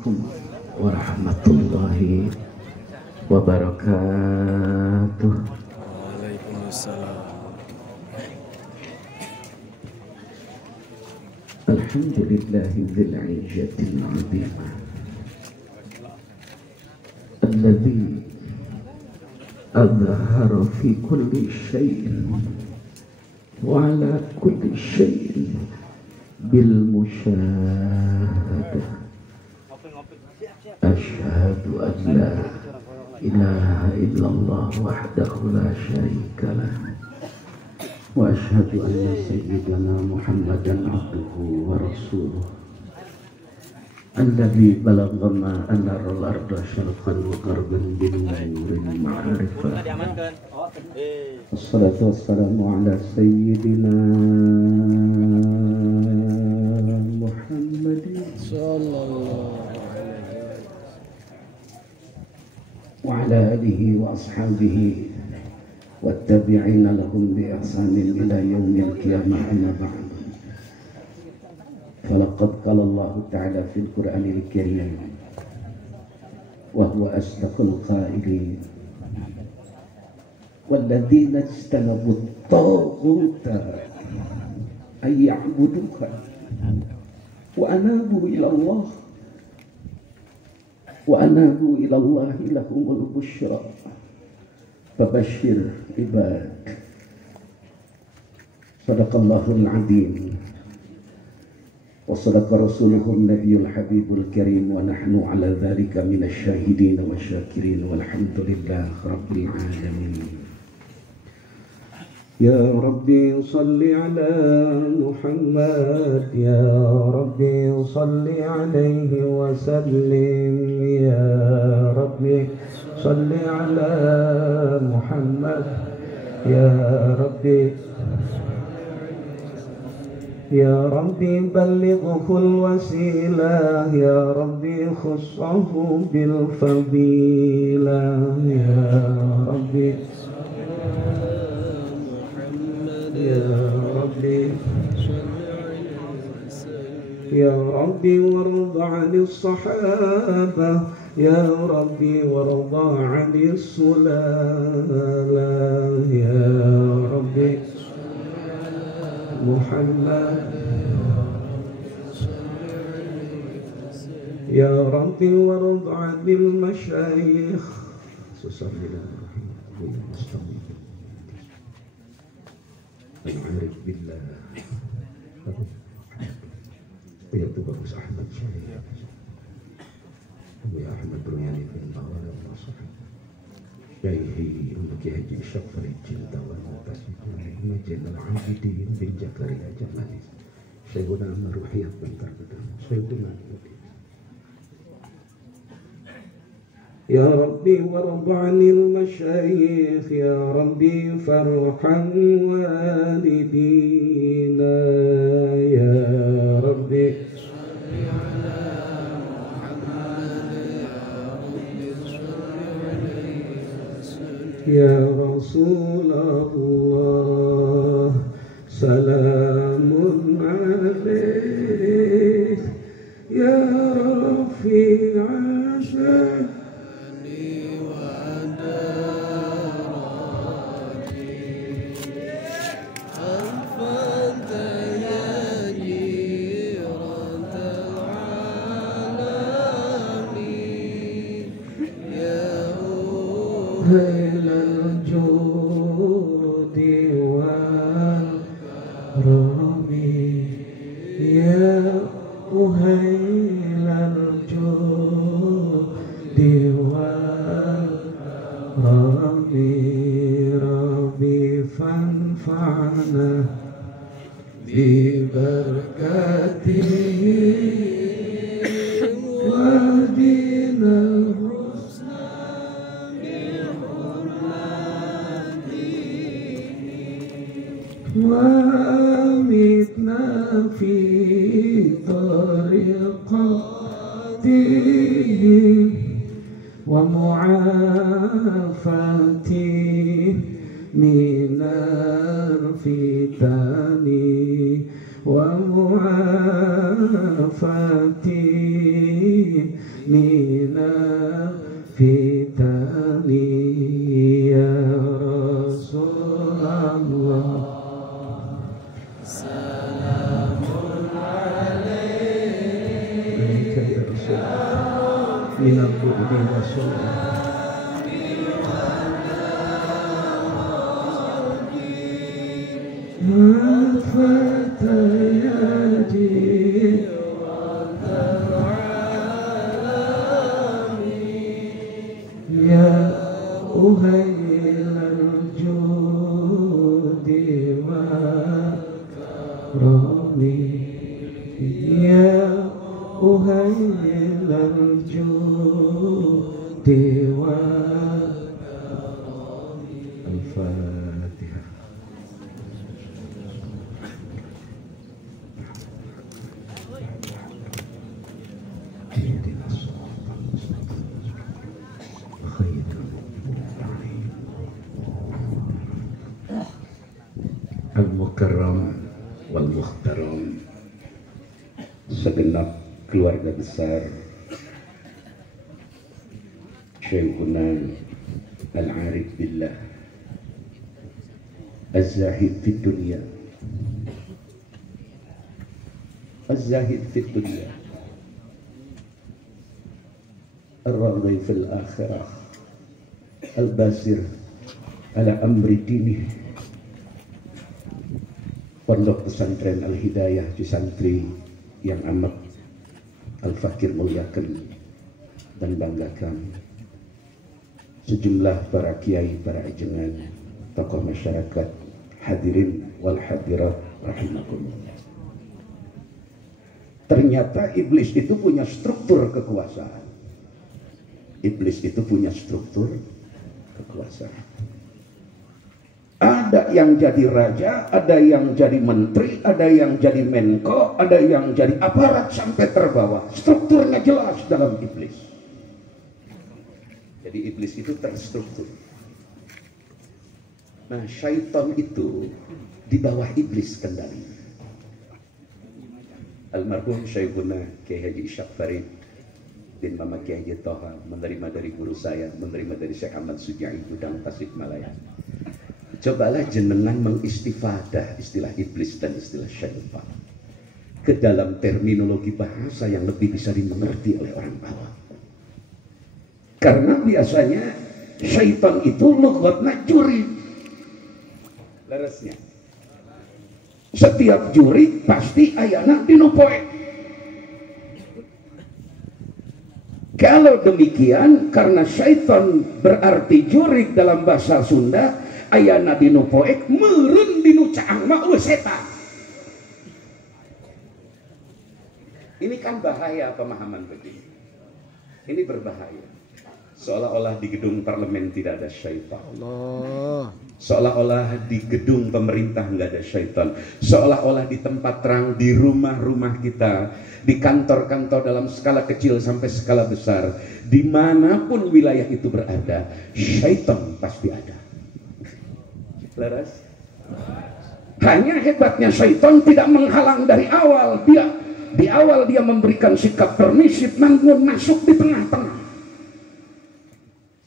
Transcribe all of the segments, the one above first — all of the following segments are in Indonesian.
Assalamualaikum warahmatullahi wabarakatuh. Waalaikumsalam. Alhamdulillahi dzil 'izzatil 'azimah alladzi adhhara fi kulli syai'in wa 'ala kulli syai'in bil musyahadah. Asyhadu an la ilaha illallah wahdahu la syarika lah wa asyhadu anna sayyidana Muhammadan abduhu wa rasuluh alladzi balagha ma anara al-arda syarqan wa gharban bin nurin ma'rifah. Wassalatu wassalamu ala sayyidina Muhammadin Sallallahu wa ala alihi wa ashabihi wattabi'ina lahum bi ihsanin ila yaumil qiyamah, amma ba'd. Falaqad qala Allah ta'ala fil Qur'anil Karim wa huwa asdaqul qailin walladzina ijtanabu at-taghuta ay ya'buduha wa anabu ila Allah wa anabu ila Allah lahumul busyra fabashshir ibad. Sadaqallahul azim wa sadaqa rasuluhun nabiyul habibul karim wa nahnu ala dzalika minasy syahidin wa syakirin walhamdulillahi rabbil alamin. Ya Rabbi salli ala Muhammad, Ya Rabbi salli alaihi wa sallim, Ya Rabbi salli ala Muhammad, Ya Rabbi Ya Rabbi ballighul wasilah, Ya Rabbi khussahu bil fadilah, Ya Rabbi Ya Rabbi Ya Rabbi warda 'anis sahabah, Ya Rabbi warda 'anis sulalah, Ya Rabbi Muhammad Ya Rabbi warda 'anil masyayikh. Al-Arif Billah Yaitu Bagus Ahmad Syarif Abu Ahmad Runyani bin Bawal al-Masah Yaihi Untuk Haji Syafri Cinta wal Mutasib Majid al-Abidin bin Jakaria Jamanis Syekhuna Maruhiyat bin Karbadam Syekhuna Ya Rabbi warda 'anil masyayikh, Ya Rabbi farham walidina, Ya Rabbi salli ala Muhammad, Ya Rasulullah salamun alaik, Ya Rafi'a syah Hailal judi wal rami, Ya Uhailal judi wal rami, Rabbi fanfa'na bi barakatihi wahdinal وأمتنا في طريقته ومعافاتي من الفتن ومعافاتي nina fitani ya Rasulullah. Salamun alaika ya Rasulullah minal qurbi wa sunnah. Ya uhailal judi wa rami, ya uhailal judi wa Al-Fatihah. Al-Mukarram wal Muhtaram, segenap keluarga besar Syekhuna Al-Arif Billah Az-Zahid fid dunya, Az-Zahid fid dunya, Ar-Radhi fil akhirah, Al-Basir ala amri dini, Pondok Pesantren Al-Hidayah di santri yang amat Al-Fakir muliakan dan banggakan, sejumlah para kiai, para ajengan, tokoh masyarakat, hadirin wal hadirat rahimakumullah. Ternyata iblis itu punya struktur kekuasaan. Iblis itu punya struktur kekuasaan. Ada yang jadi raja, ada yang jadi menteri, ada yang jadi menko, ada yang jadi aparat sampai terbawah. Strukturnya jelas dalam iblis. Jadi iblis itu terstruktur. Nah, syaitan itu di bawah iblis kendali. Almarhum Syekhuna Kiai Haji Ishaq Farid bin Mama Kiai Haji Toha menerima dari guru saya, menerima dari Syekh Ahmad Sujai Gudang Tasikmalaya. Cobalah jenengan mengistifadah istilah iblis dan istilah syaitan ke dalam terminologi bahasa yang lebih bisa dimengerti oleh orang awam. Karena biasanya syaitan itu lughatnya juri. Larasnya. Setiap juri pasti ayana dinupoe. Kalau demikian, karena syaitan berarti juri dalam bahasa Sunda, ayana dinu poek meureun dinu caang mah setan. Ini kan bahaya pemahaman begini. Ini berbahaya. Seolah-olah di gedung parlemen tidak ada syaitan. Allah. Seolah-olah di gedung pemerintah nggak ada syaitan. Seolah-olah di tempat terang, di rumah-rumah kita, di kantor-kantor dalam skala kecil sampai skala besar, dimanapun wilayah itu berada, syaitan pasti ada. Laras? Hanya hebatnya syaitan tidak menghalang dari awal. Di awal dia memberikan sikap permisif, namun masuk di tengah-tengah.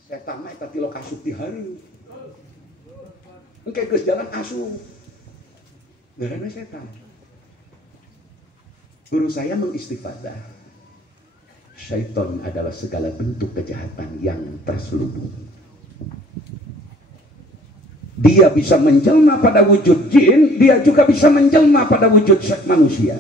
Setan mah eta tilo kasuk di hari. Engke geus jalan asuh. Gara-gara setan. Guru saya mengistifadah. Syaitan adalah segala bentuk kejahatan yang terselubung. Dia bisa menjelma pada wujud jin, dia juga bisa menjelma pada wujud manusia.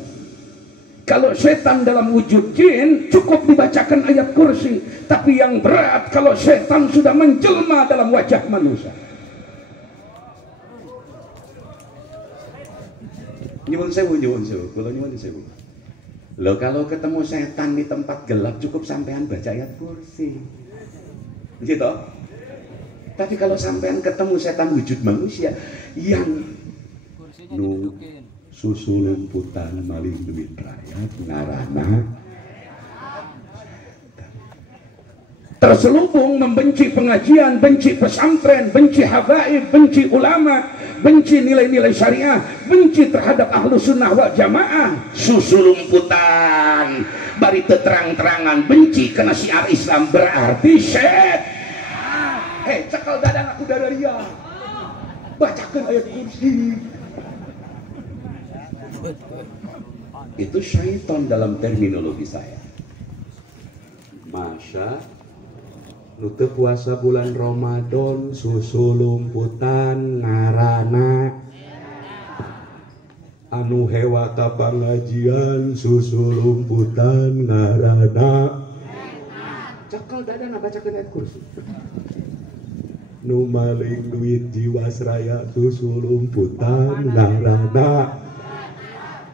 Kalau setan dalam wujud jin, cukup dibacakan ayat kursi. Tapi yang berat kalau setan sudah menjelma dalam wajah manusia. Nyuwun sewu. Loh, kalau ketemu setan di tempat gelap, cukup sampean baca ayat kursi. Gitu. Tapi kalau sampean ketemu setan wujud manusia yang nu susu lumputan maling duit rakyat ngarana terselubung, membenci pengajian, benci pesantren, benci habaib, benci ulama, benci nilai-nilai syariah, benci terhadap ahlu sunnah wal jamaah, susu lumputan bari terang-terangan benci kena syiar Islam berarti syed. Hei, cekal dadang aku dadaria. Bacakan ayat kursi. Itu syaitan dalam terminologi saya. Masya nu teu puasa bulan Ramadan susu lumputan ngarana, anu hewa ka pangajian susu lumputan ngarana. Cakal dadana bacakeun ayat kursi. Nu maling duit Jiwasraya susu lumputan ngarana,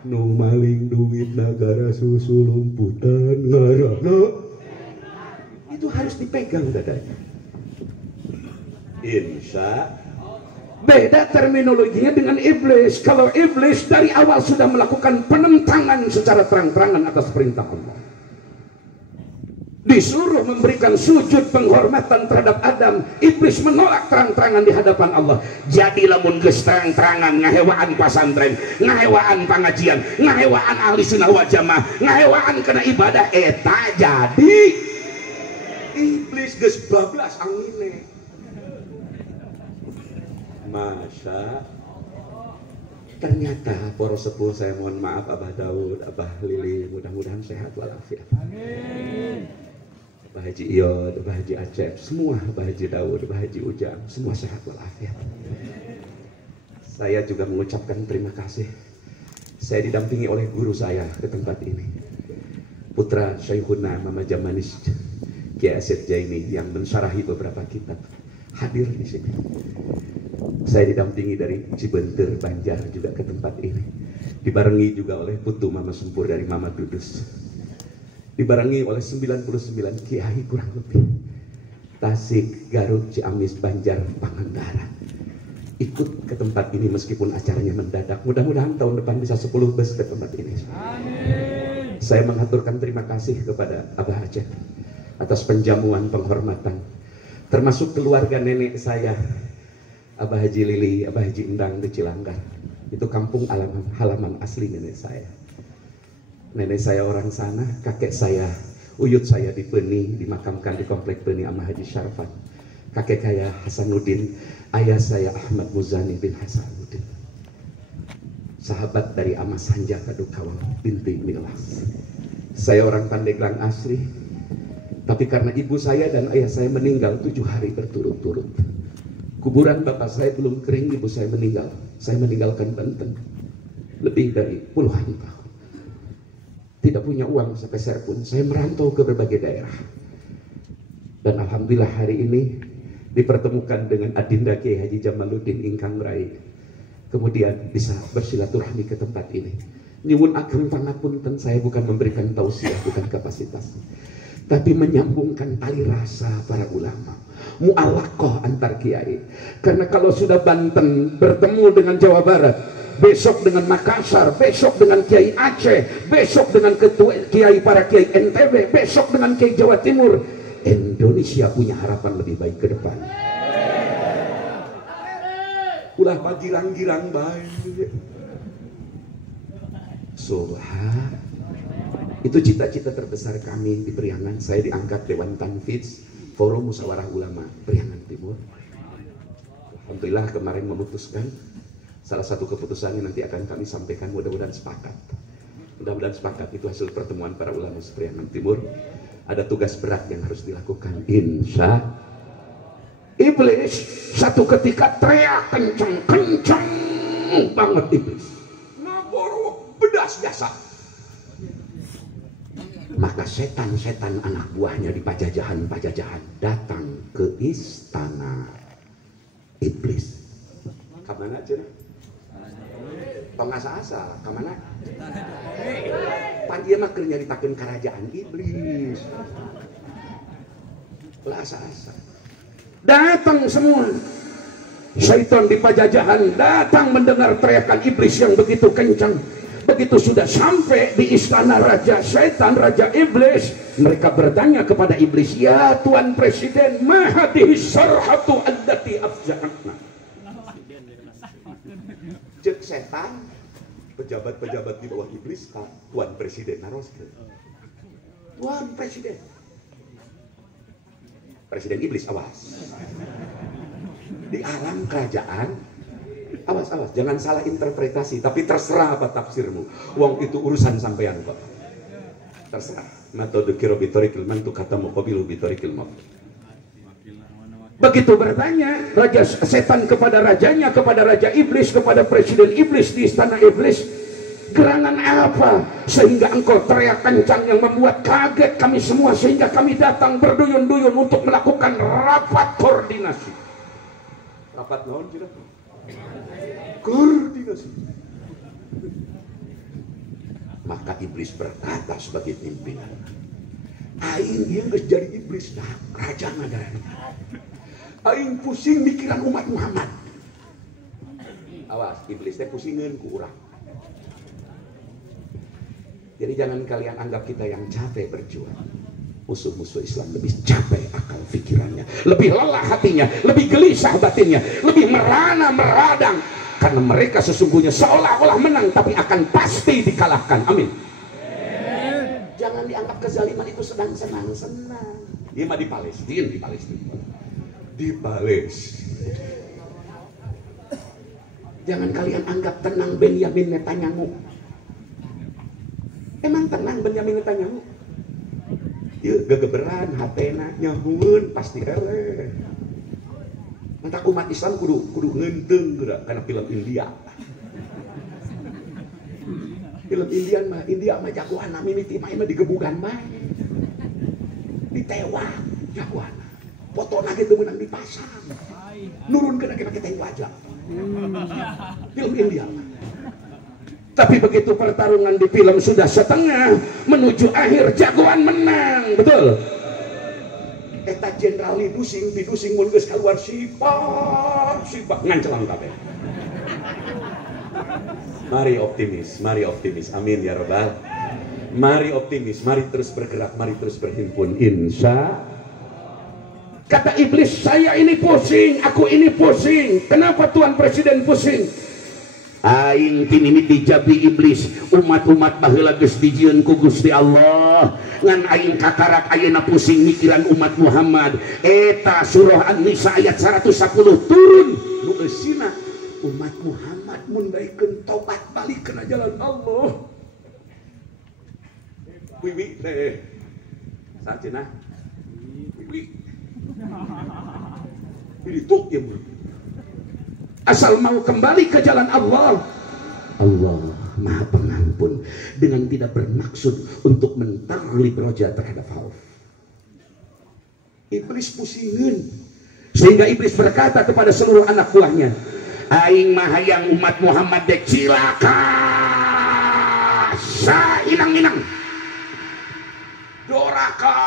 nu maling duit negara susu lumputan ngarana. Itu harus dipegang dadanya. Insya beda terminologinya dengan iblis. Kalau iblis dari awal sudah melakukan penentangan secara terang-terangan atas perintah Allah, disuruh memberikan sujud penghormatan terhadap Adam, iblis menolak terang-terangan di hadapan Allah. Jadi lamun geus terang-terangan ngahewaan pasantren, ngahewaan pengajian, ngahewaan ahli sunnah wal jamaah, ngahewaan kena ibadah, eta jadi iblis geus bablas angine. Masya, ternyata para sepuh, saya mohon maaf Abah Daud, Abah Lili, mudah-mudahan sehat walafiat. Amin. Abah Haji Iyod, Abah Haji Acep, semua Abah Haji Daud, Abah Haji Ujang, semua sehat walafiat. Saya juga mengucapkan terima kasih. Saya didampingi oleh guru saya ke tempat ini, putra Syekhuna Mama Jamanis Kiai Asep Jaini yang mensyarahi beberapa kitab, hadir di sini. Saya didampingi dari Cibenter Banjar juga ke tempat ini, dibarengi juga oleh putu Mama Sempur dari Mama Dudus, dibarengi oleh 99 kiai kurang lebih, Tasik, Garut, Ciamis, Banjar, Pangandaran, ikut ke tempat ini meskipun acaranya mendadak. Mudah-mudahan tahun depan bisa 10 bus ke tempat ini. Amin. Saya mengaturkan terima kasih kepada Abah Aceh atas penjamuan penghormatan, termasuk keluarga nenek saya, Abah Haji Lili, Abah Haji Endang di Cilanggar. Itu kampung halaman asli nenek saya. Nenek saya orang sana, kakek saya, uyut saya di Peni, dimakamkan di komplek Peni sama Haji Syarfan. Kakek saya Hasanuddin, ayah saya Ahmad Muzani bin Hasanuddin. Sahabat dari Amas Hanja Kadukawang binti Milas. Saya orang Pandeglang asli, tapi karena ibu saya dan ayah saya meninggal 7 hari berturut-turut, kuburan bapak saya belum kering, ibu saya meninggal. Saya meninggalkan Banten lebih dari puluhan tahun. Tidak punya uang sepeser pun. Saya merantau ke berbagai daerah. Dan alhamdulillah hari ini dipertemukan dengan Adinda Kiai Haji Jamaluddin Ingkang Rai. Kemudian bisa bersilaturahmi ke tempat ini. Nyuwun ageng pangapunten, saya bukan memberikan tausiah, bukan kapasitas, tapi menyambungkan tali rasa para ulama, mu'alaqah antar kiai. Karena kalau sudah Banten bertemu dengan Jawa Barat, besok dengan Makassar, besok dengan Kiai Aceh, besok dengan ketua kiai para kiai NTB, besok dengan Kiai Jawa Timur, Indonesia punya harapan lebih baik ke depan. Ulah pagirang-girang baik. Subhan. Itu cita-cita terbesar kami di Priangan. Saya diangkat Dewan Tanfidz Forum Musyawarah Ulama Priangan Timur. Alhamdulillah kemarin memutuskan, salah satu keputusannya nanti akan kami sampaikan, mudah-mudahan sepakat. Mudah-mudahan sepakat, itu hasil pertemuan para ulama Priangan Timur. Ada tugas berat yang harus dilakukan, insya. Iblis satu ketika teriak kenceng-kenceng banget iblis. Naboro bedas biasa. Maka setan-setan anak buahnya di pajajahan datang ke istana iblis. Kamana aja? Pengasa-asa, kamana? Pan dia mah keur nyaritakeun kerajaan iblis. Lah asa-asa. Datang semua. Syaitan di pajajahan datang mendengar teriakan iblis yang begitu kencang. Begitu sudah sampai di istana Raja Setan, Raja Iblis, mereka bertanya kepada Iblis, "Ya Tuan Presiden, ma hadhihi sarhatu allati afja'atna?" Cek setan, pejabat-pejabat di bawah Iblis, Tuan Presiden naroskeun. Tuan Presiden. Presiden iblis, awas. Di alam kerajaan, awas, jangan salah interpretasi, tapi terserah apa tafsirmu. Wong itu urusan sampean kok. Terserah. Metode kiro bitorikil mantu kata muqabilu bitorikil maut. Begitu bertanya raja setan kepada rajanya, kepada raja iblis, kepada presiden iblis di istana iblis, gerangan apa sehingga engkau teriak kencang yang membuat kaget kami semua, sehingga kami datang berduyun-duyun untuk melakukan rapat koordinasi. Rapat naon tidak? Koordinasi. Maka iblis berkata sebagai pimpinan, aing yang jadi iblis dah raja ngadani. Aing pusing mikiran umat Muhammad. Awas, iblis teh pusingin ku urang. Jadi jangan kalian anggap kita yang capek berjuang. Musuh-musuh Islam lebih capek akal pikirannya, lebih lelah hatinya, lebih gelisah batinnya, lebih merana meradang, karena mereka sesungguhnya seolah-olah menang tapi akan pasti dikalahkan. Amin. Jangan dianggap kezaliman itu sedang senang-senang. Dia mah di Palestina. Jangan kalian anggap tenang Benyamin Netanyahu. Emang tenang Benyamin Netanyahu? Ya gegeberan hatena nyahueun pasti eleh. Mantap umat Islam kudu ngeunteung karena film India. Film India mah jagoan mimiti mah digebugan bae. Ditewak jagoan. Fotona gitu menang dipasang. Nurun kena kita teng wajah. Film India. Tapi begitu pertarungan di film sudah setengah menuju akhir, jagoan menang, betul. Eta jenderal didusing mun geus kaluar sifat ngancelang kabeh. Mari optimis, amin ya robbal. Mari optimis, mari terus bergerak, mari terus berhimpun, insya. Kata iblis, saya ini pusing, aku ini pusing. Kenapa Tuan Presiden pusing? Aing timimiti jabi iblis, umat-umat baheula geus dijieun ku Gusti Allah, ngan aing kakarak ayeuna pusing mikiran umat Muhammad. Eta surah An-Nisa ayat 110 turun nu eusina umat Muhammad mun daikeun tobat balik kana jalan Allah. Wiwi teh sacenah wiwi ini tuk ya asal mau kembali ke jalan Allah. Allah Maha Pengampun dengan tidak bermaksud untuk mentarlib roja terhadap Auf. Iblis pusingin sehingga iblis berkata kepada seluruh anak buahnya, aing mah hayang umat Muhammad dek cilaka sa inang-inang doraka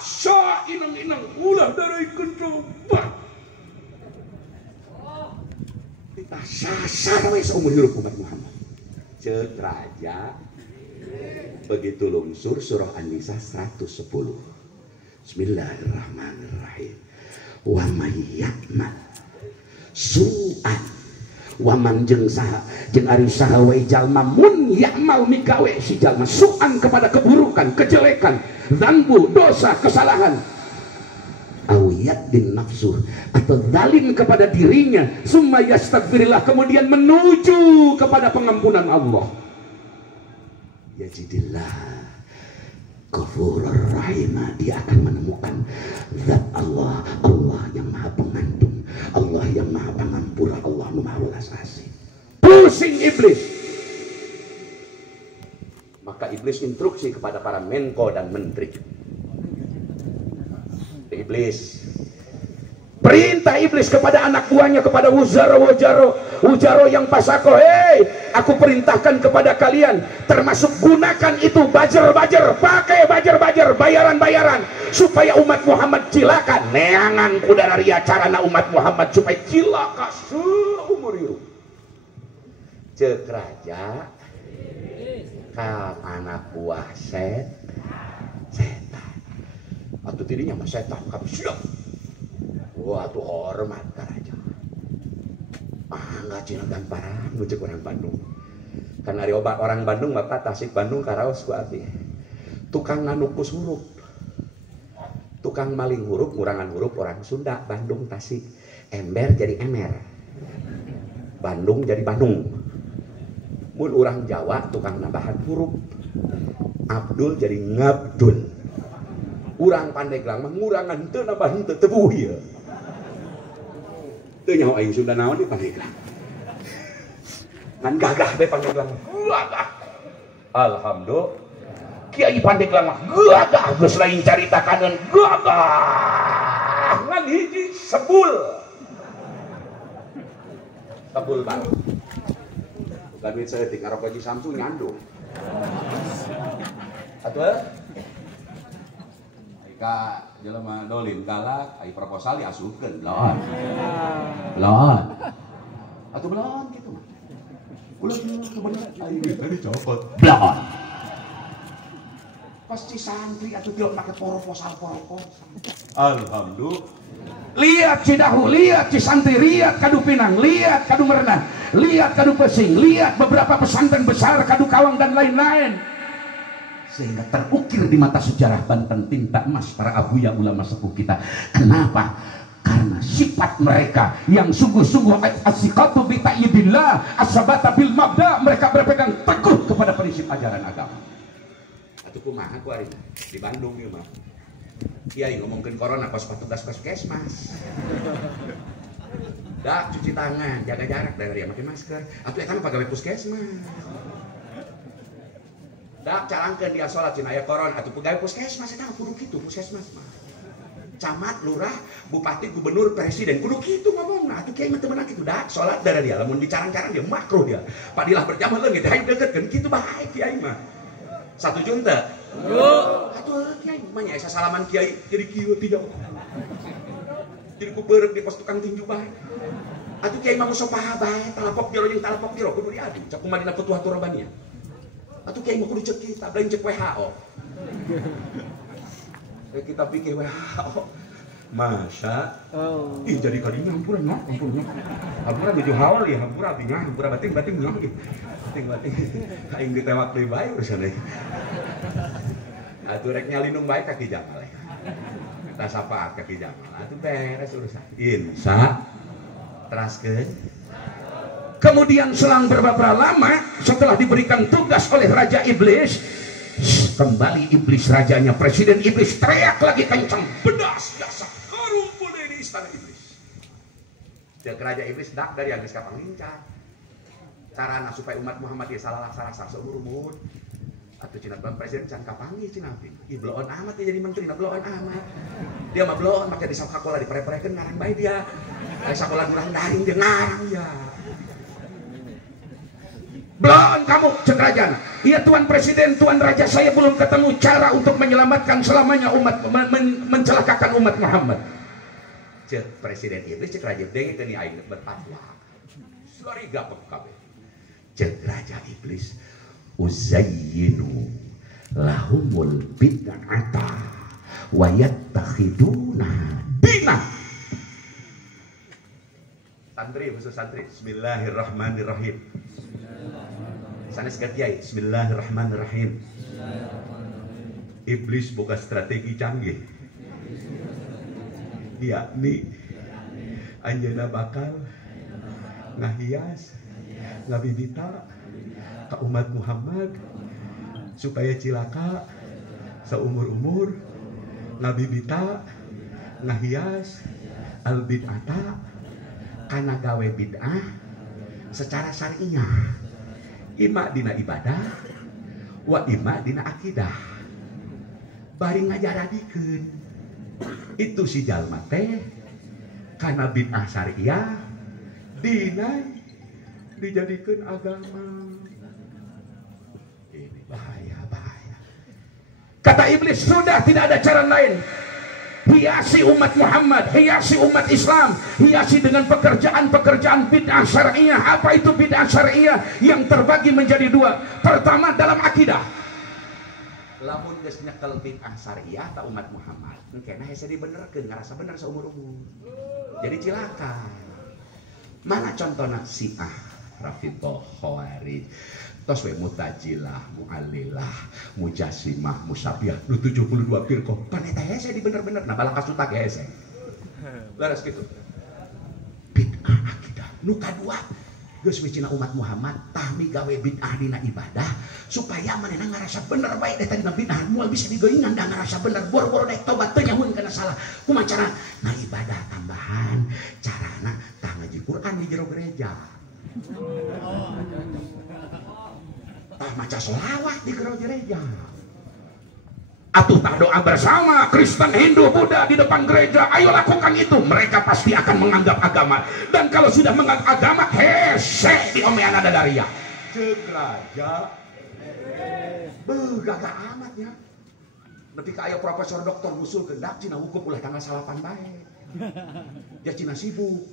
sa inang-inang ulah darikeun coba sasar we seumur hidup umat Muhammad. Ceuk raja begitu lungsur surah An-Nisa 110. Bismillahirrahmanirrahim. Wa may ya'mal su'an wa man jeung saha jeung ari saha we jalma mun ya'mal migawe si jalma su'an kepada keburukan, kejelekan, dzambu, dosa, kesalahan, awiyat bin nafsuh atau zalim kepada dirinya, summa yastaghfirillah kemudian menuju kepada pengampunan Allah, yajidillah ghafurur rahim, dia akan menemukan zat Allah, Allah yang maha pengampun, Allah yang maha pengampura, Allah maha welas asih. Pusing iblis. Maka iblis instruksi kepada para menko dan menteri. Iblis perintah iblis kepada anak buahnya, kepada Wujaro yang pasako, hei, aku perintahkan kepada kalian, termasuk gunakan itu bajer, pakai bajer, bayaran supaya umat Muhammad cilaka. Neangan kudararia carana umat Muhammad supaya cilaka seumur hidup. Ceuk raja ka anak buah setan atau dirinya mah setan kami siap. Wah tuh hormat ka raja. Enggak cinagan parah ngucek orang Bandung. Kan ari obat orang Bandung bapak Tasik Bandung karaos ku abdi. tukang nganukus huruf, tukang maling huruf, ngurangan huruf orang Sunda, Bandung, Tasik. Ember jadi emer, Bandung jadi Bandung. Mun orang Jawa tukang nambahan huruf, Abdul jadi Ngabdul. Urang Pandeglang mah ngurangan teu nambahan teu tebuh ieu. Teu nyaho aing Sunda naon di Pandeglang. Ngan gagah bae Pandeglang. Gagah. Alhamdulillah. Kiai Pandeglang mah gagah geus lain caritakeun gagah. Ngan hiji sebul. Sebul bang. Bukan duit seeutik ngarok Haji Samsu nyandu. Atuh ka jelema dolin galak ai proposal diasukeun belon. Belon. Atuh belon kitu mah. Ulah bener ai tadi copot. Belon. Pasti santri atuh teu make proposal. Alhamdulillah. Lihat Cidahu, lihat Cisantri, lihat Kadu Pinang, lihat Kadu Merenang, lihat Kadu Pesing, lihat beberapa pesantren besar Kadu Kawang dan lain-lain. Sehingga terukir di mata sejarah Banten tinta emas para abuya ulama sepuh kita. Kenapa? Karena sifat mereka yang sungguh-sungguh as-siqatu bi ta'yidillah, as-sabata bil mabda, mereka berpegang teguh kepada prinsip ajaran agama. Atuh kumaha ku ari di Bandung ieu mah. Kiai ngomongkeun corona pas petugas puskesmas. Dak cuci tangan, jaga jarak dari pakai masker. Atuh eta mah pagawe puskesmas. Dak calangkeun dia salat cina aya corona atuh pegawai puskesmas eta kudu kitu puskesmas mah. Camat, lurah, bupati, gubernur, presiden kudu kitu ngomongna. Atuh kiai mah teu beunang kitu dak salat dari dia lamun dicarang-carang dia makruh dia. Padilah berjamaah leungit hayang deukeutkeun kitu bae kiai mah. Satuju teu? Yo. Atuh kiai mah nya asa salaman kiai jadi kieu tidak. Jadi ku beureup di pos tukang tinju bae. Atuh kiai mah musopaha bae, talapok jero jeung talapok jero kudu diadu. Cak kumaha dina Futuhatur Rabbaniyah. Atuh kiai mah kudu cek kita, lain cek WHO. Kita pikir WHO. Masa? Oh. Ih jadi kadinya hampura nya, hampura. Hampura baju hawal ya, hampura binya, hampura bating nya. Bating. Aing ditewak deui bae urusan deui. Atuh rek nyalindung bae ka Ki Jamal. Kita sapaat ka Ki Jamal. Atuh beres urusan. Insya teraskeun. Kemudian selang beberapa lama setelah diberikan tugas oleh Raja Iblis, kembali iblis rajanya, presiden iblis teriak lagi kencang, bedas dasar kumpul di istana iblis. Cek Raja Iblis dak dari geus ka pangincar. Carana supaya umat Muhammad dia salah laksana seumur-umur. Atuh cenah ban presiden can kapanggih cenah abdi. Ih bloon amat dia jadi menteri, bloon amat. Dia mah bloon make di sakola dipere-perekeun ngarang bae dia. Ai sakola urang daring dia ngarang ya. Belum kamu cek rajana. Iya Tuan Presiden, Tuan Raja, saya belum ketemu cara untuk menyelamatkan selamanya umat, mencelakakan umat Muhammad. Cek Presiden Iblis, cek Raja Denge kini aing berfatwa. Sorry gapek kabeh. Cek Raja Iblis, uzayyinu lahumul bid'ata wa yattakhiduna dinah. Santri, khusus santri. Bismillahirrahmanirrahim. Sanes kiai. Bismillahirrahmanirrahim. Iblis boga strategi canggih. Yakni anjeunna bakal ngahias, ngabibita ka umat Muhammad supaya cilaka seumur-umur, ngabibita, ngahias al bid'ata kana gawe bid'ah secara syariah. Ima dina ibadah, wa ima dina akidah. Bari ngajaradikeun. Itu si jalma teh kana bid'ah syariah dina dijadikeun agama. Ini bahaya. Kata iblis, sudah tidak ada cara lain. Hiasi umat Muhammad, hiasi umat Islam, hiasi dengan pekerjaan-pekerjaan bid'ah syariah. Apa itu bid'ah syariah? Yang terbagi menjadi dua. Pertama dalam akidah. Lamun geus nyekel bid'ah syariah ta umat Muhammad, engkena hese dibenerkeun ngarasa bener seumur-umur. Jadi cilaka. Mana contohna Syiah, Rafidhah, Khawarij, tos we mutajilah, mu'alilah, mujasimah, musabiah, nu 72 firqah. Pan eta hese di bener-bener, nah bala kasuta ge hese. Laras gitu. Bid'ah akidah. Nu kadua, geus micina umat Muhammad tah migawe bid'ah dina ibadah supaya manehna ngarasa bener bae eta dina bid'ah moal bisa digeuingan da ngarasa bener boro-boro daek tobat teu nyahoeun kana salah. Kumaha cara? Nah ibadah tambahan, carana tah ngaji Quran di jero gereja. Tah maca sholawat di jero gereja. Atuh tah doa bersama Kristen, Hindu, Buddha di depan gereja. Ayo lakukan itu. Mereka pasti akan menganggap agama. Dan kalau sudah menganggap agama, hese di omean ada daria. Cek raja. Gagah amat ya. Nepi ka aya profesor doktor ngusul kendak cina hukum ulah tanggal 8 bae. Ya cina sibuk.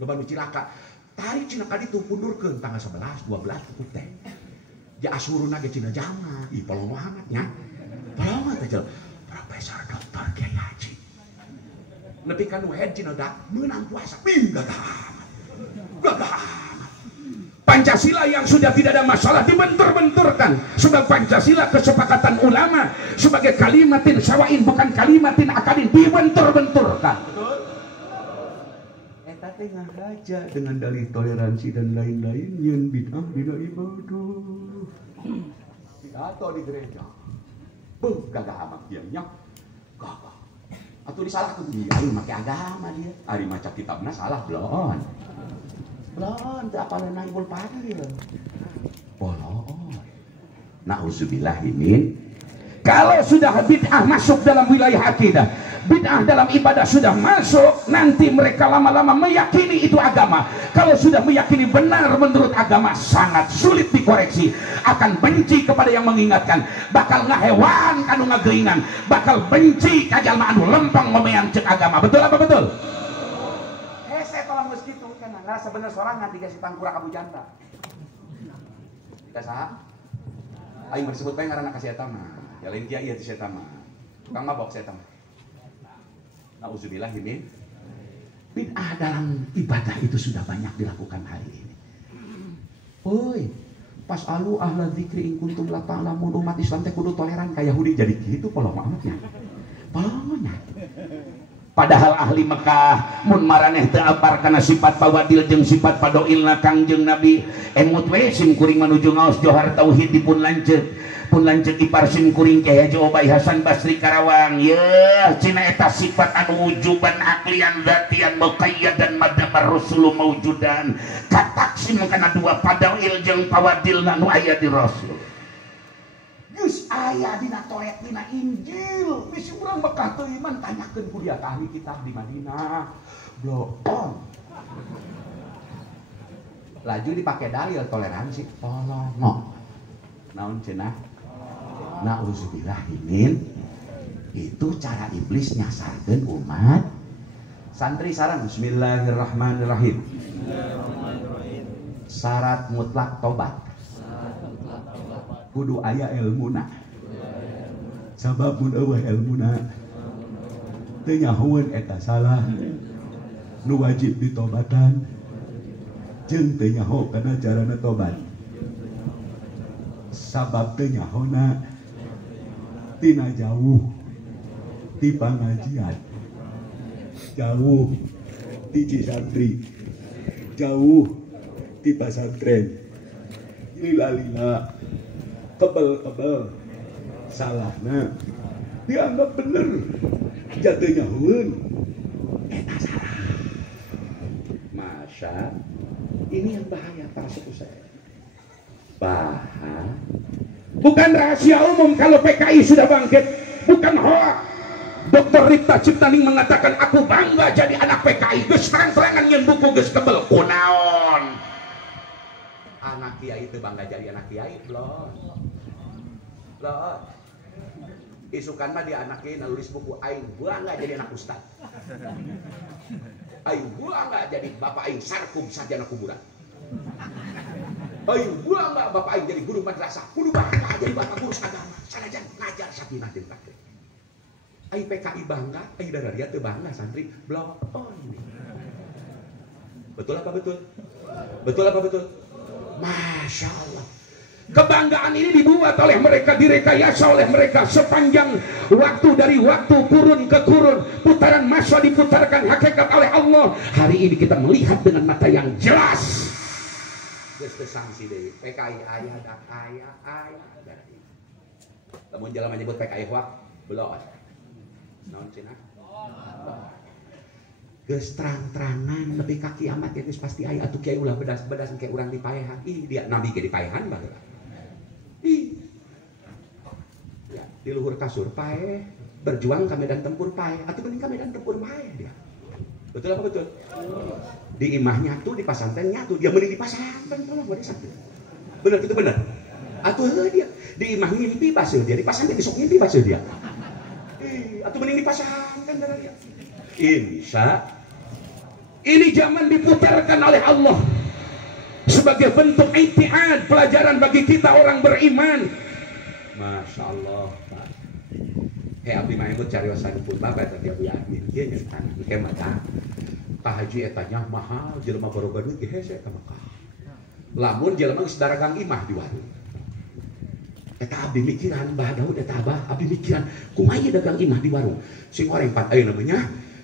Loba nu cilaka. Tarik cina kali itu pundurkeun tanggal 11, 12 cukup teh. Ya asuruna ge cina jama. Ih polong amat nya. Polong aja profesor doktor Kiai Haji. Nepi ka nu head cina dak meunang puasa. Gagah amat. Gagah amat. Pancasila yang sudah tidak ada masalah dibentur-benturkan sebagai Pancasila kesepakatan ulama sebagai kalimatin sawain bukan kalimatin akadin dibentur-benturkan. Eta teh ngahaja dengan dalih toleransi dan lain-lain yang bid'ah dina ibadah. Pidato di gereja. Gagah amat dia nya. Gagah. Atuh disalahkeun dia ari make agama dia. Ari maca kitabna salah belon. Belon teu apalna Naibul Fadil. Polon. Nauzubillah min. Kalau sudah bid'ah masuk dalam wilayah akidah, bid'ah dalam ibadah sudah masuk, nanti mereka lama-lama meyakini itu agama. Kalau sudah meyakini benar menurut agama, sangat sulit dikoreksi. Akan benci kepada yang mengingatkan, bakal ngahewan kanu ngageuingan, bakal benci ka jalma anu lempeng ngomean cek agama. Betul apa betul? Hese tolong geus kitu kan ngarasa bener sorangan dikasih tangkura ka bujanta. Kita saha? Aing disebut bae ngaranna ka si eta mah. Ya lain kiai atuh si eta mah. Tukang mabok si eta mah. Nauzubillah min. Bid'ah dalam ibadah itu sudah banyak dilakukan hari ini. Oi, pas alu ahla dzikri in kuntum la ta'lamun, umat Islam teh kudu toleran ka Yahudi jadi gitu pola maafnya. Polongnya. Padahal ahli Mekah mun maraneh teu apar kana sifat pawadil jeung sifat padoilna Kangjeng Nabi emut we sim kuring menuju ngaos johar tauhid dipun lanceuk ipar sim kuring Kyai Haji Obay Hasan Basri Karawang. Yeuh cina eta sifat anu wujuban aklian dzatian muqayyadan madabar rasul maujudan kataksim kana dua padail jeung pawadilna nu aya di rasul. Geus aya dina Toret dina Injil. Bisi urang Mekah teu iman tanyakeun ku dia ka ahli kitab di Madinah. Bloon. Laju dipake dalil toleransi. Tolong. Naon cenah? Nauzubillah min. Itu cara iblis nyasarkeun umat. Santri sareng bismillahirrahmanirrahim. Syarat mutlak tobat. Kudu aya ilmuna. Sababun eueuh ilmuna. Teu nyahoeun eta salah. Nu wajib ditobatan. Jeung teu nyaho kana carana tobat. Sabab teu nyahona tina jauh ti pangajian. Jauh ti Cisantri. Jauh ti pasantren. Lila-lila kebel-kebel salahna dianggap bener jatuh nyahueun eta salah. Masa ini yang bahaya para suku saya. Bahaya. Bukan rahasia umum kalau PKI sudah bangkit, bukan hoax. Dr. Ripta Ciptaning mengatakan aku bangga jadi anak PKI. Geus terang-terangan nyeun buku geus kebel kunaon. Anak kiai itu bangga jadi anak kiai belum. Isukan mah dia anak kiai nulis buku aing bangga jadi anak ustad. Aing bangga jadi bapak aing sarkum sarjana kuburan. Aing bangga bapak aing jadi guru madrasah. Kudu bangga jadi bapak guru agama. Sanajan ngajar sakinah jeung takwa. Aing PKI bangga, aing dararia teu bangga santri belum. Oh ini. Betul apa betul? Betul apa betul? Masya Allah. Kebanggaan ini dibuat oleh mereka, direkayasa oleh mereka sepanjang waktu, dari waktu kurun ke kurun, putaran masa diputarkan hakikat oleh Allah. Hari ini kita melihat dengan mata yang jelas. Geus sanksi deui PKI aya dak aya. Lamun jalan menyebut PKI hoak belum. Naon cenah? Geus terang-terangan lebih ka kiamat ya geus pasti aya atuh kiai ulah bedas-bedas kayak urang di paehan. Ih dia nabi ke di paehan baheula. Ya, di luhur kasur pae, berjuang ke medan tempur pae, atau mending ke medan tempur pae dia. Betul apa betul? Di imahnya tuh, di pasantrennya tuh, dia mending di pasantren kalau gua desa. Bener itu bener. Atuh dia di imah ngimpi basuh dia, di pasantren besok ngimpi basuh dia. Atau mending di pasantren dia. Insya ini zaman diputarkan oleh Allah sebagai bentuk itiad, pelajaran bagi kita orang beriman. Masya Allah, Pak. Hei abdi mah emut cariosan pun babat tadi Abu Yamin. Ieu nya tanah ke mata. Ka haji etanya mahal, jelema baroga duit ge hese ka Mekah. Lamun jelema geus daragang imah di warung. Eta abdi mikiran, Bah Daud eta abah, abdi mikiran kumaha ieu dagang imah di warung. Sing orang 4 ayeuna namanya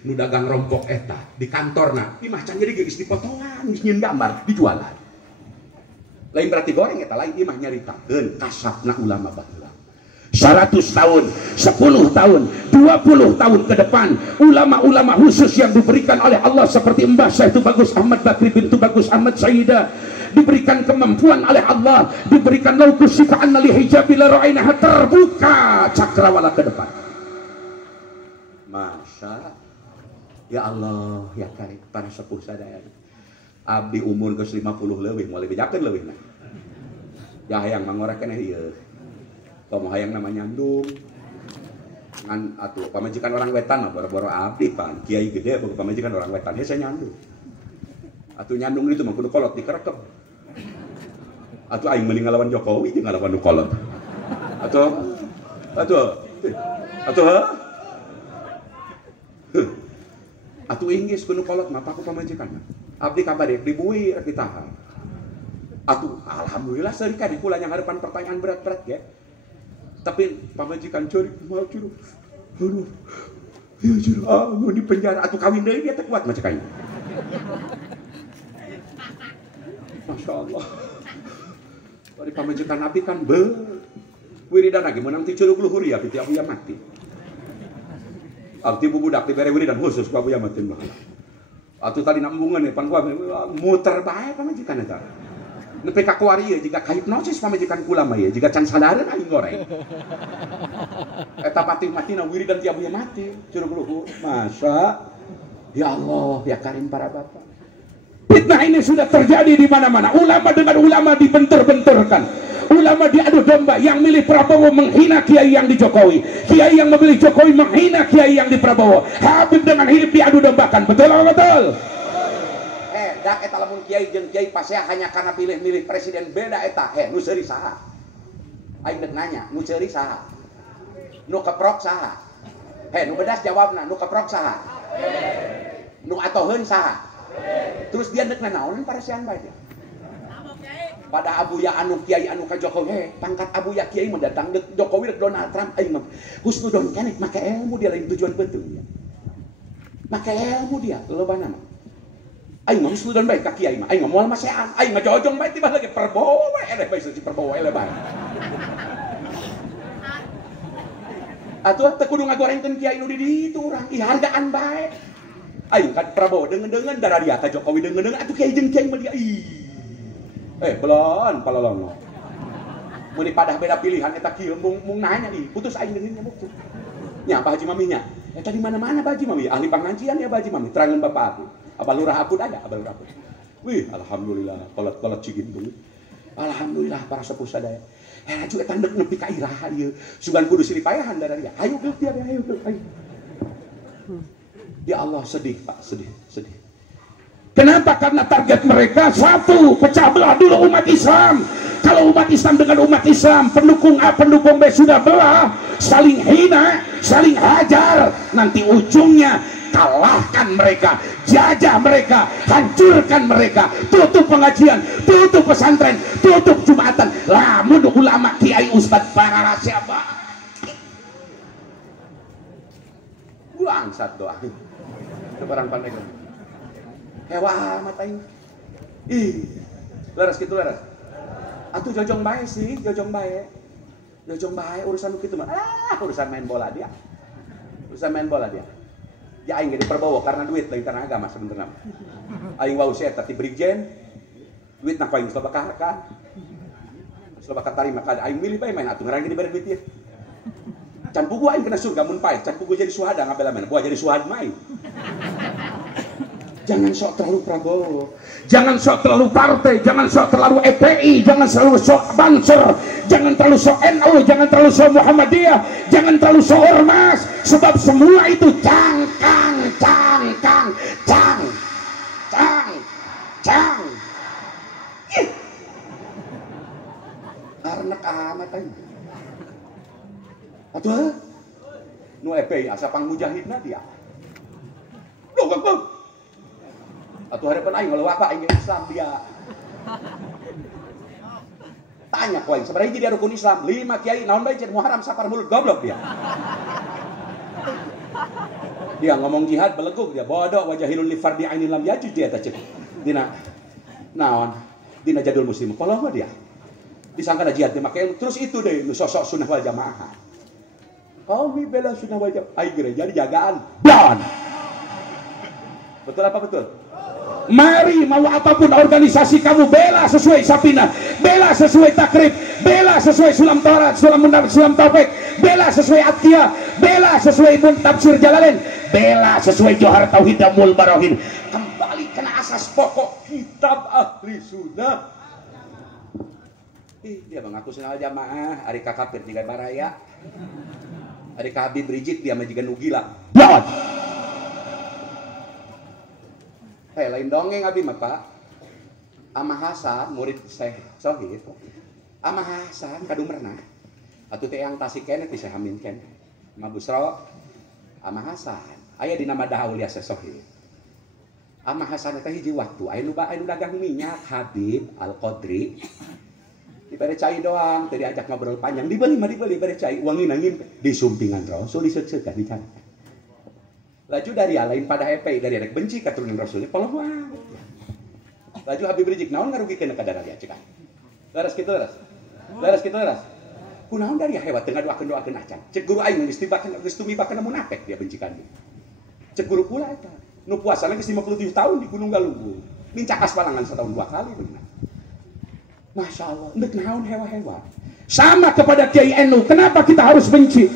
nu dagang rompok eta di kantorna. Imah can jadi geus dipotongan, geus nyieun gambar, dijualan. Lain berarti goreng eta lain imah nyaritakeun kasapna ulama baheula. 100 tahun, 10 tahun, 20 tahun ke depan, ulama-ulama khusus yang diberikan oleh Allah seperti Mbah Syekh Bagus Ahmad Bakri bintu Bagus Ahmad Sayyidah, diberikan kemampuan oleh Allah, diberikan laukus sifa'anna li hijabil ra'ainaha, terbuka cakrawala ke depan. Masya ya Allah ya karim para sepuh sadaya. Abdi umur ke 50 leuwih moal bejakeun leuwih nah. Ya hayang mangorek keneh ieu. Komo hayang nama nyandung. Ngan atuh pamajikan orang wetan mah boro-boro abdi pan kiai gede boga pamajikan orang wetan hese nyandung. Atuh nyandung itu mah kudu kolot dikerekep. Atuh aing mending ngalawan Jokowi jeung ngalawan nu kolot. Atuh inggis kudu kolot mah paku pamajikan mah. Abdi kabarek dibuih rek ditahan. Atuh alhamdulillah seuri ka di kula yang harapan pertanyaan berat-berat ya. Tapi pamajikan curi mau curu. Aduh. Ya curu mau di penjara atuh kawin deui dia teh kuat macam kain. Masya Allah. Dari pamajikan abdi kan wiridan lagi menang ti curug luhur ya piti abuya mati. Abdi bubudak dibere wiridan khusus ku abuya mati baheula. Atuh tadi nambungan pan gua muter bae pamajikan eta. Nepi ka kuari ieu jiga ka hipnosis pamajikan kula mah ieu jiga can sadareun aing goreng. Eta mati-matina wiridan ti abuya mati curug luhur. Masya ya Allah ya karim para bapak. Fitnah ini sudah terjadi di mana-mana. Ulama dengan ulama dibentur-benturkan. Ulama diadu domba. Yang milih Prabowo menghina kiai yang di Jokowi. Kiai yang memilih Jokowi menghina kiai yang di Prabowo. Habib dengan Hidup diadu dombakan. Betul atau betul? Dak eta lamun kiai jeung kiai pasea hanya karena pilih-milih presiden beda eta. Nu seuri saha? Aing deuk nanya, nu seuri saha? Nu keprok saha? Nu bedas jawabna, nu keprok saha? Nu atoheun saha? Terus dia deuk naon para sian bae dia. Pada abuya anu kiai anu ka Jokowi, pangkat abuya kiai mendatang deuk Jokowi deuk Donald Trump aing mah. Husnudon keneh make ilmu dia lain tujuan beuteung dia. Make ilmu dia lolobana mah. Aing mah husnudon bae ka kiai mah, aing mah moal masean, aing mah jojong bae tiba lagi Prabowo bae eleh bae si Prabowo eleh bae. Atuh teu kudu ngagorengkeun kiai nu di ditu urang, ih hargaan bae. Aing kan Prabowo dengan darah dia ka Jokowi dengan atuh kiai jeung kiai mah dia belon palolong. Mun padah beda pilihan eta kieu mung nanya nih, putus aing deungeun nya bukti. Nya Pak Haji Mami nya. Eta di mana-mana Pak Haji Mami, ahli pangajian ya Pak Haji Mami, terangeun Bapak aku. Apa lurah apun ada, apa lurah apun. Wih, alhamdulillah kolot-kolot cigin deui. Alhamdulillah para sepuh sadaya. Aju eta neuk nepi ka iraha ieu. Sugan kudu siripayahan darah dia. Ayo geus dia, ayo. Ya Allah sedih Pak, sedih. Kenapa? Karena target mereka satu, pecah belah dulu umat Islam. Kalau umat Islam dengan umat Islam, pendukung A, pendukung B sudah belah, saling hina, saling hajar, nanti ujungnya kalahkan mereka, jajah mereka, hancurkan mereka, tutup pengajian, tutup pesantren, tutup jumatan. Lamun ulama kiai ustad para siapa bangsat doang barang pandai hewa matain leres gitu leres atuh jojong bae sih, jojong bae urusan gitu mah urusan main bola dia ya aing gede perbawa karena duit lain karena agama sebenarnya aing wau saya tadi brigjen duit nak aing sloba kahar tarima kada aing milih bae main atuh ngarang gede bare duit ya can pugu aing kena surga mun pae can pugu jadi suhada ngabela main gua jadi suhad main. Jangan sok terlalu Prabowo, jangan sok terlalu partai, jangan sok terlalu FPI, jangan terlalu sok Banser, jangan terlalu sok NU, jangan terlalu sok Muhammadiyah, jangan terlalu sok Ormas, sebab semua itu cangkang. Karena amat aja. Atuh, nu FPI asa pang mujahidna dia. Loh, atau harapan aing kalau apa aing Islam dia tanya ku aing sebenarnya jadi rukun Islam 5 kiai naon bae cenah Muharram sapar mulut goblok dia ngomong jihad beleguk dia bodoh wajahilul li fardi ainin lam yajuj dia teh dina naon dina jadul muslim polos mah dia disangka jihad dia make terus itu deh sosok sunnah wal jamaah kami bela sunnah wal jamaah aing gereja dijagaan dan betul apa betul. Mari mau apapun organisasi kamu bela sesuai Sapina, bela sesuai takrib, bela sesuai sulam Taurat, sulam Taufik, bela sesuai Atqiyah, bela sesuai Tafsir Jalalain, bela sesuai Johar Tauhid Damul Barohin. Kembali kena asas pokok kitab ahli sunnah. Dia mengaku sunnah jamaah, ari kakapir tiga baraya, ari Habib Rizik dia majikan nugila. Lawan. Lain dongeng abi mah Pak. Amah Hasan murid Syekh Sohib. Amah Hasan kadumerna. Atuh teh yang tasik keneh teh Hamin keneh. Mabusra Amah Hasan aya dina Madahaul ya Syekh Sohib. Amah Hasan teh hiji waktu aya nu dagang minyak Habib Al-Qadri. Dibere cai doang, teh diajak ngobrol panjang, dibeli bere cai uangin nangin disumpingan Rasul diseut-seut dicari. Laju dari lain pada FPI dari rek benci katurunan Rasulnya polos wah. Laju Habib Rizik naon ngarugikeun ka darah dia cekan. Leres kitu leres. Kunaon dari hebat teu ngadoakeun acan. Cek guru aing geus tumibakeun munafik dia bencikan dia. Cek guru pula eta. Nu puasana geus 57 tahun di Gunung Galunggung. Mincak aspalangan setahun 2 kali bener. Masya Allah, endek naon hewa-hewa. Sama kepada Kiai NU, kenapa kita harus benci?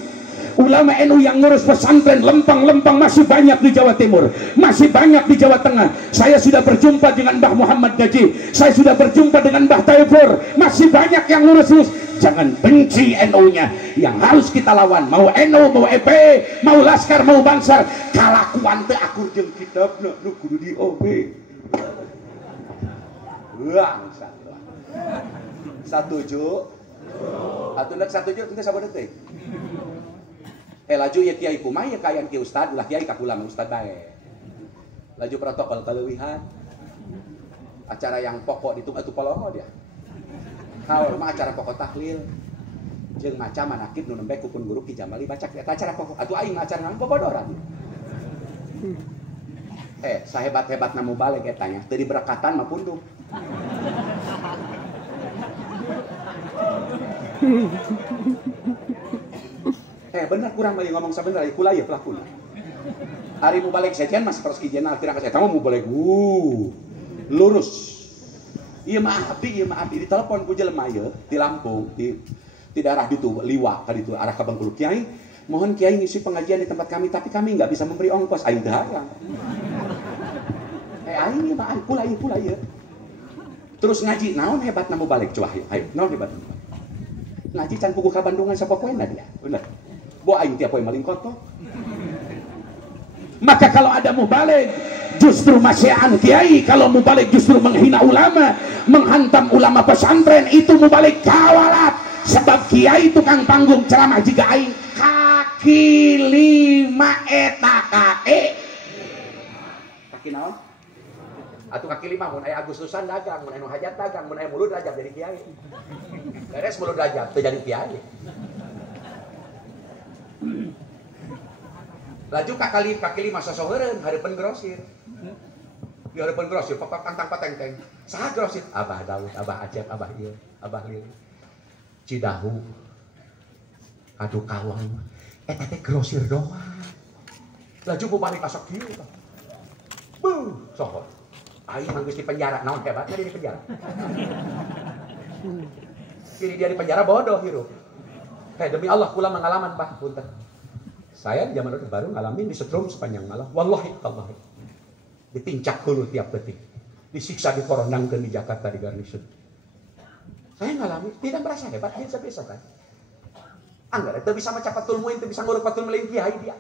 Ulama NU yang ngurus pesantren lempang-lempang masih banyak di Jawa Timur, masih banyak di Jawa Tengah. Saya sudah berjumpa dengan Mbah Muhammad Gaji, saya sudah berjumpa dengan Mbah Taifur, masih banyak yang ngurus. Jangan benci NU-nya, yang harus kita lawan. Mau NU, mau EP, mau Laskar, mau Bansar, kalakuan teh akur jeung kitabna nu kudu diobe. Bangsat. Satuju. Atuh satuju teh sabaraha teh? Laju ya kiai kumai ya kayan ki ustad ulah kiai kakulam ustad bae. Laju protokol keleuwihan. Acara yang pokok ditunggu atuh poloho dia. Haul mah acara pokok tahlil. Jeung maca manakib nu nembe ku pun guru Ki Jamali baca eta acara pokok. Atuh aing acara nang bobodoran. Sahebat-hebatna mubalig eta nya teu diberekatan mah pundung. Benar kurang lagi ngomong sebentar lagi kula ya pelakuna. Hari mau balik sejen mas terus kijenal kira saya tahu mau balik lurus. Iya maaf di telepon ku jelema ieu di Lampung di daerah ditu Liwa kali itu arah ka Bengkulu Kiai mohon Kiai ngisi pengajian di tempat kami tapi kami nggak bisa memberi ongkos aing teu halang. Aing mah kula ieu. Terus ngaji naon hebatna mau balik coba ayo naon hebatna. Ngaji can puguh ka Bandungan sapopoena dia. Bener. Bo aing tiap poe maling kotok. Maka kalau ada mubalik justru masyian kiai, kalau mubalik justru menghina ulama, menghantam ulama pesantren, itu mubalik kawalat. Sebab kiai tukang panggung ceramah jika aing kaki 5 eta kaki naon? Atuh kaki 5 mun aya Agustusan dagang, mun aya nu hajat dagang, mun aya mulut rajab jadi kiai. Beres mulut rajab teu jadi kiai. Laju kaki 5 sosoheureun hareupeun grosir. Di hareupeun grosir papak tantang pateng-teng. Saha grosir? Abah Daud, Abah Acep, Abah ieu, Abah lieu. Cidahu. Aduh kawang. Eta teh grosir doang. Laju bubalik kasok kieu. Buh, sohor. Aing mah geus di penjara, naon hebatnya dia di penjara. Kini dia di penjara bodoh hirup. Demi Allah kula mengalaman Pak, punten. Saya di zaman Orde Baru ngalamin disetrum sepanjang malam. Wallahi tallahi. Ditincak hulu tiap detik. Disiksa dikorondangkeun di Jakarta di Garnison. Saya ngalamin, tidak merasa hebat, biasa-biasa kan. Anggar itu bisa macapatul muin, itu bisa nguruk patul melin kiai dia.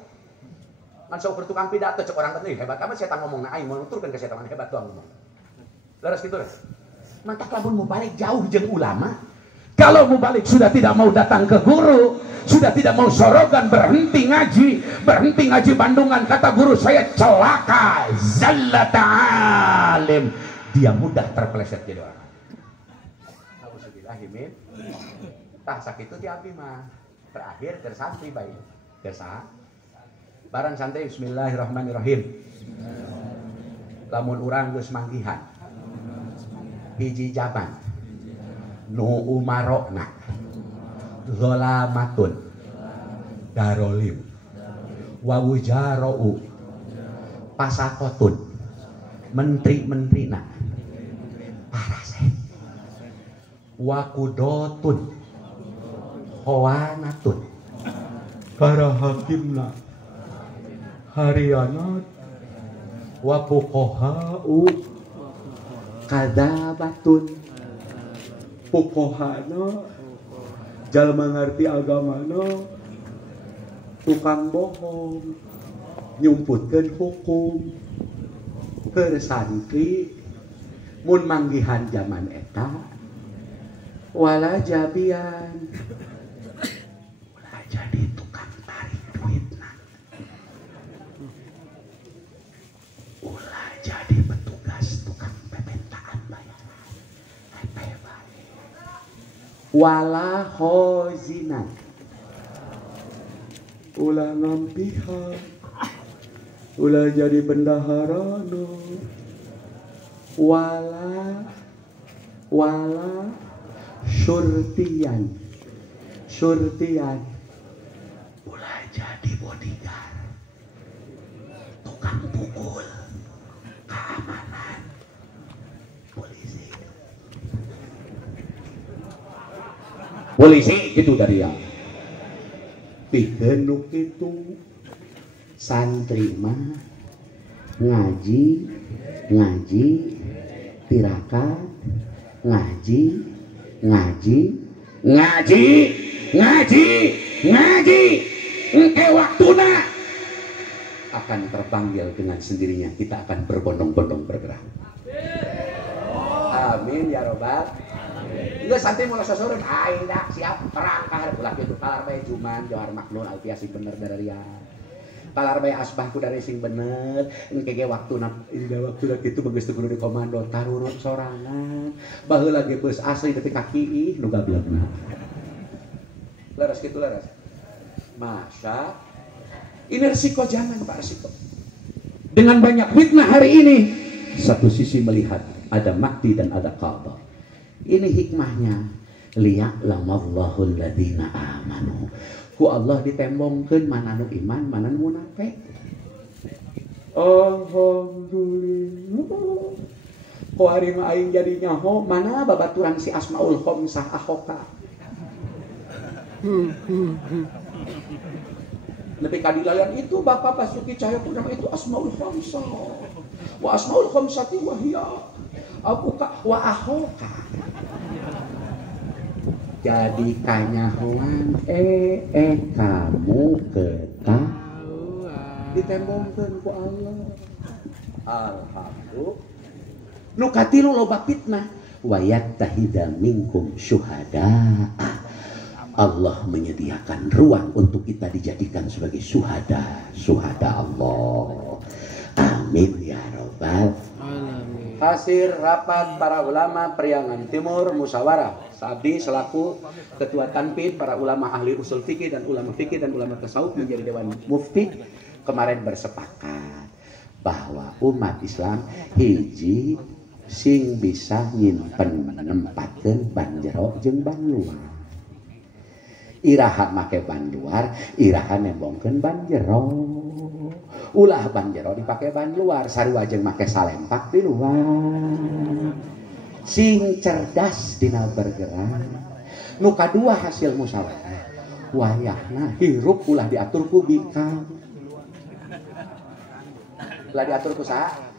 Kan sok bertukang pidato cek orang teh hebat amat saya ngomong na aing mau nuturkeun ka saya hebat doang ngomong. Leres kitu lah. Mantap lamun mau balik jauh jeung ulama. Kalau mau balik sudah tidak mau datang ke guru, sudah tidak mau sorogan, berhenti ngaji Bandungan, kata guru saya celaka, zallata alim. Dia mudah terpeleset jadi orang. Alhamdulillah, tah sakitu ti abdi mah terakhir keur santri bae. Keur saha? Barang santri bismillahirrahmanirrahim. Lamun urang geus manggihan. Hiji jaban. Nu umarokna. Zolamatun. Darolim. Wawujarou. Pasakotun. Menteri-menterina. Parasek. Wakudotun. Hoanatun. Para hakimna. Harianat wapukohau kadabatun pukohana jalma ngarti agamana tukang bohong nyumputkeun hukum keur santri mun manggihan zaman eta wala jabian ulah jadi tukang tarik duitna. Ulah jadi petugas tukang pementaan bayaran. Wala hozinan. Ulah ngampihan. Ulah jadi bendahara no. Wala surtian. Ulah jadi bodyguard. Tukang pukul. Keamanan polisi gitu dari yang pikeun nu kitu santri mah ngaji tirakat ngaji engke waktuna akan terpanggil dengan sendirinya, kita akan berbondong-bondong bergerak. Amin ya robbal. Enggak santai mulai sosoreun aing dah siap perang ka hareup ulah kitu kalar bae Juman Johar Maknun Alfiah sing bener dari ya. Kalar bae asbah ku dari sing bener engke ge waktuna indah waktuna kitu begeus teu kudu di komando tarurut sorangan. Baheula ge beus asli teh kaki ih nu gablekna. Leres kitu leres. Masya ini resiko zaman Pak resiko. Dengan banyak fitnah hari ini, satu sisi melihat ada makti dan ada qadha. Ini hikmahnya. Liya'lamallahul ladzina amanu. Ku Allah ditembongkeun mana nu iman, mana nu munafik. Alhamdulillah. Ku hari mah aing jadi nyaho, mana babaturan si Asmaul Khamsah ahoka. Lebih kadilayan itu Bapak Basuki Cahayapurnama itu Asmaul Khamsah. Wa Asmaul Khamsati wa hiya abuka wa ahoka. Jadi kanyahoan kamu ketahuan ditembongkeun ku Allah. Alhamdulillah. Nu katilu loba fitnah wa yattahida minkum syuhada. Allah menyediakan ruang untuk kita dijadikan sebagai syuhada Allah. Amin ya robbal alamin. Hasil rapat para ulama Priangan Timur musyawarah. Sabdi selaku ketua tanfid para ulama ahli usul fikih dan ulama tasawuf menjadi dewan mufti kemarin bersepakat bahwa umat Islam hiji sing bisa nyimpen menempatkan ban jero jeung ban luar. Iraha make ban luar, iraha nembongkeun ban jero. Ulah ban jero dipake ban luar, sarua jeung make salempak di luar. Sing cerdas dina bergerak. Nu kadua hasil musyawarah. Wayahna hirup ulah diatur ku bikang. Ulah diatur ku saha?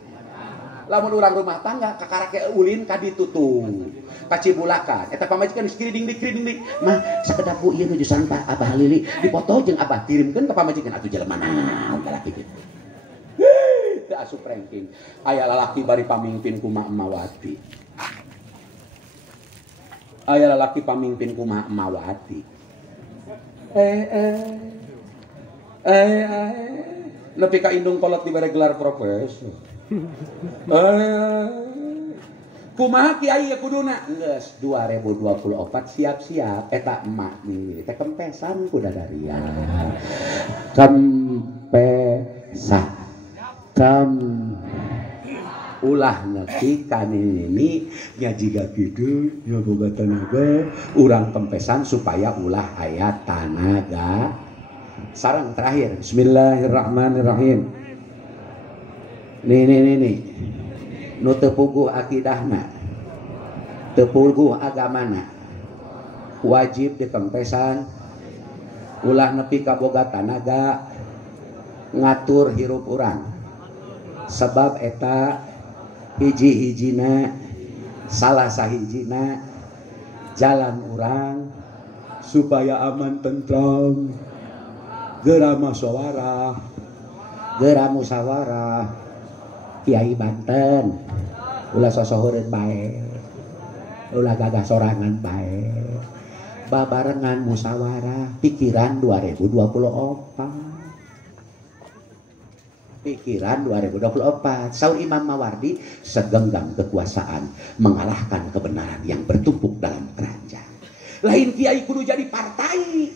Lamun urang rumah tangga kakarake ulin ka ditutung ka Cibulakan eta pamajikan kiriding dik mah sakedap bu ieu nujusan Pak Abah Lili dipoto jeung Abah kirimkeun ka pamajikan atuh jelema naon kalaki kitu teu asup ranking aya lalaki bari pamimpin ku Mak Emawati aya lalaki pamimpin ku Mak Emawati nepi ka indung kolot dibere gelar profesor. Kumaha kiai ya kuduna geus 2024 siap-siap eta emak nih teh kempesan kudadaria kempesan ulah nepi ka ini nya jiga kitu nya boga tanaga urang kempesan supaya ulah aya tanaga sareng terakhir bismillahirrahmanirrahim. Nih nu teu puguh akidahna teu puguh agamana wajib dikempesan ulah nepi ka boga tanaga ngatur hirup urang sebab eta hiji-hijina salah sahijina jalan urang supaya aman tentram geura musyawarah Kiai Banten ulah sosoheureun bae ulah gagah sorangan bae babarengan musyawarah pikiran 2024 saur Imam Mawardi segenggam kekuasaan mengalahkan kebenaran yang bertumpuk dalam keranjang lain kiai kudu jadi partai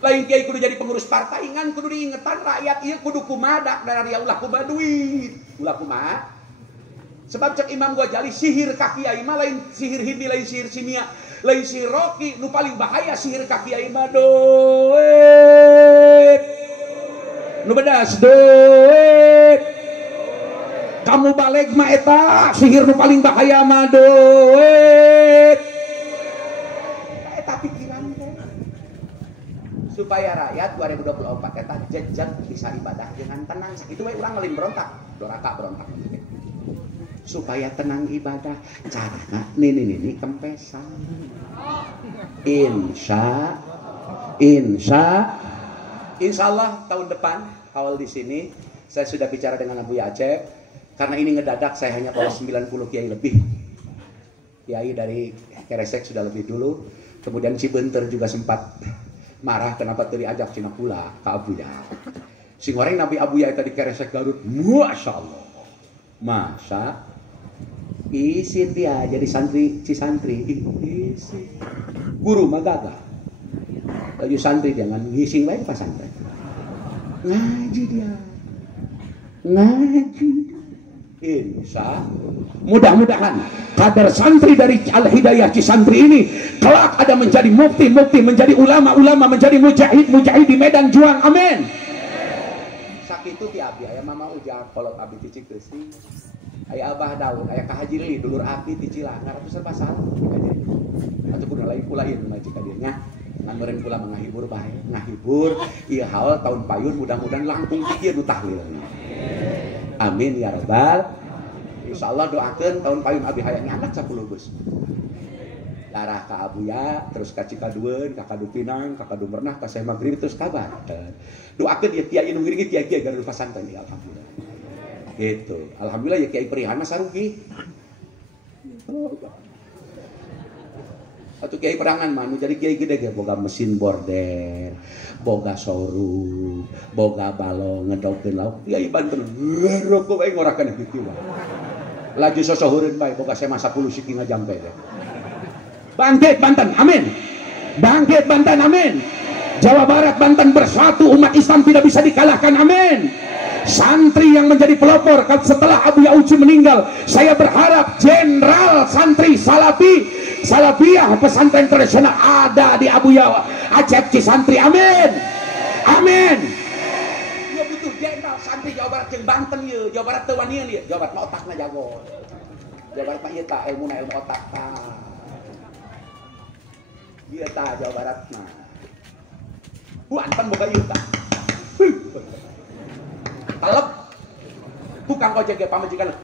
lain kiai kudu jadi pengurus partai ngan kudu diingetan rakyat ieu kudu kumaha dari ulah kumaha duit ulah kumaha sebab cek Imam Ghazali sihir ka kiai mah lain sihir hindi lain sihir simia lain sihir roki nu paling bahaya sihir ka kiai mah doet nu bedas doet kamu balik mah eta sihir nu paling bahaya mah doet eta pikiran teh supaya rakyat 2024 eta jejeg bisa ibadah dengan tenang sakitu we urang ngelin berontak doraka berontak supaya tenang ibadah carana nini kempesan insyaallah tahun depan awal di sini saya sudah bicara dengan Abu Aceh karena ini ngedadak saya hanya bawa 90 kiai lebih kiai dari Keresek sudah lebih dulu kemudian Cibenter juga sempat marah kenapa tadi ajak Cina pula ke Abuya sing goreng Nabi Abuya itu di Keresek Garut Masya Allah masa isin dia jadi santri cisantri isi guru magaga lagi santri jangan ngising baik pas santri ngaji dia ngaji insya mudah-mudahan kader santri dari Al-Hidayah Cisantri ini kelak ada menjadi mufti menjadi ulama menjadi mujahid di medan juang amin sakitu ti abi aya mama ujak kolot abi cicik teh sih aya Abah Daud aya Kak Haji Lili dulur abi ti Cilang ngaratus serba salah atuh kudu lain pula ieu mah cik kadirnya ngan meureun pula ngahibur bae ngahibur ieu haul tahun payun mudah-mudahan langkung ti ieu nu tahlil amin ya rabbal insyaallah doakeun tahun payun abi hayang anak 10 bus darah ka Abuya terus ka Cikadueun ka Kadupinang ka Kadumernah ka Syekh Magrib terus kabar doakeun ya kiai nu ngiringi kiai-kiai gareur pasantren ya alhamdulillah gitu alhamdulillah ya kiai perihan mah sarugi Atau kiai perangan mah jadi kiai gede ge boga mesin border, boga showroom, boga balong ngedogkeun lauk. Kiai Banten rokok aing ngorakeun kitu mah. Laju sosohureun bae boga sema 10 siki ngajampe teh. Bangkit Banten, amin. Bangkit Banten, amin. Jawa Barat Banten bersatu, umat Islam tidak bisa dikalahkan, amin. Santri yang menjadi pelopor setelah Abu Yauci meninggal, saya berharap Jenderal Santri Salafiyah pesantren tradisional ada di Abu Yawa Acep Cisantri, amin, amin. Ya butuh Jenderal Santri Jawa Barat yang Banten ya, Jawa Barat teu wanian ya, Jawa Barat mah otakna jago, Jawa Barat mah ieu tah ilmu otak tah, ieu tah Jawa Barat mah, Banten boga ieu tah. Talep tukang ojek ge pamajikan